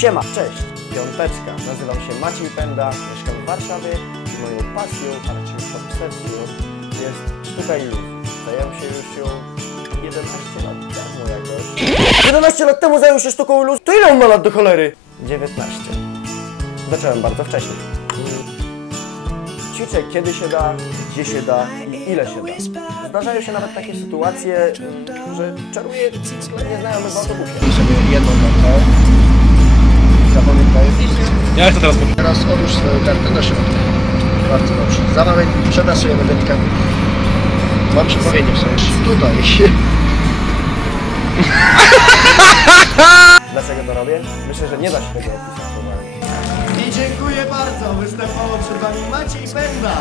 Siema, cześć, piąteczka. Nazywam się Maciej Penda, mieszkam w Warszawie i moją pasją, a raczej obsesją jest sztuka iluzji. Zająłem się już ją 11 lat temu jakoś. 11 lat temu zajął się sztuką iluzji? To ile on ma lat do cholery? 19. Zacząłem bardzo wcześnie. Ćwiczę kiedy się da, gdzie się da i ile się da. Zdarzają się nawet takie sytuacje, że czaruję nieznajomy w autobusie. sobie jedną kartę. Ja chcę teraz powiedzieć. Teraz odłóż swoją kartę do środka. Bardzo dobrze. Zamawiaj, przetasujemy delikatnie. Mam przepowiednie w sobie. Tutaj. Dlaczego to robię? Myślę, że nie da się tego opisać. I dziękuję bardzo. Występował przed Wami Maciej Penda.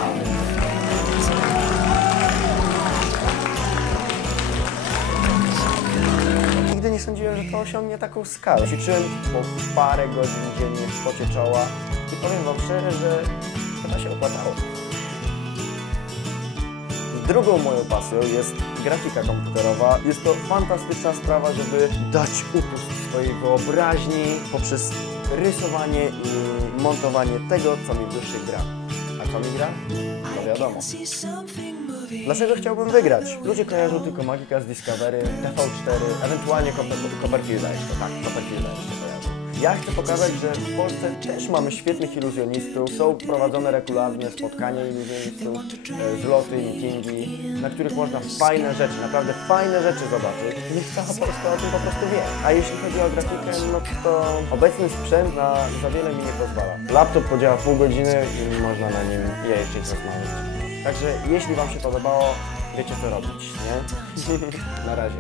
Nie sądziłem, że to osiągnie taką skalę. Ćwiczyłem po parę godzin dziennie w pocie czoła i powiem Wam szczerze, że chyba się opłacało. Drugą moją pasją jest grafika komputerowa. Jest to fantastyczna sprawa, żeby dać upust swojej wyobraźni poprzez rysowanie i montowanie tego, co mi w duszy gra. A co mi gra? No wiadomo. Dlaczego chciałbym wygrać? Ludzie kojarzą tylko Magika z Discovery, TV4, ewentualnie Copper- Copperfielda jeszcze, tak, Copperfielda jeszcze kojarzą. Ja chcę pokazać, że w Polsce też mamy świetnych iluzjonistów, są prowadzone regularne spotkania iluzjonistów, e, zloty, meetingi, na których można fajne rzeczy, naprawdę fajne rzeczy zobaczyć. Niech cała Polska o tym po prostu wie. A jeśli chodzi o grafikę, no to obecny sprzęt na za wiele mi nie pozwala. Laptop podziała pół godziny i można na nim jeździć, rozmawiać. Także jeśli Wam się podobało, wiecie co robić, nie? Na razie.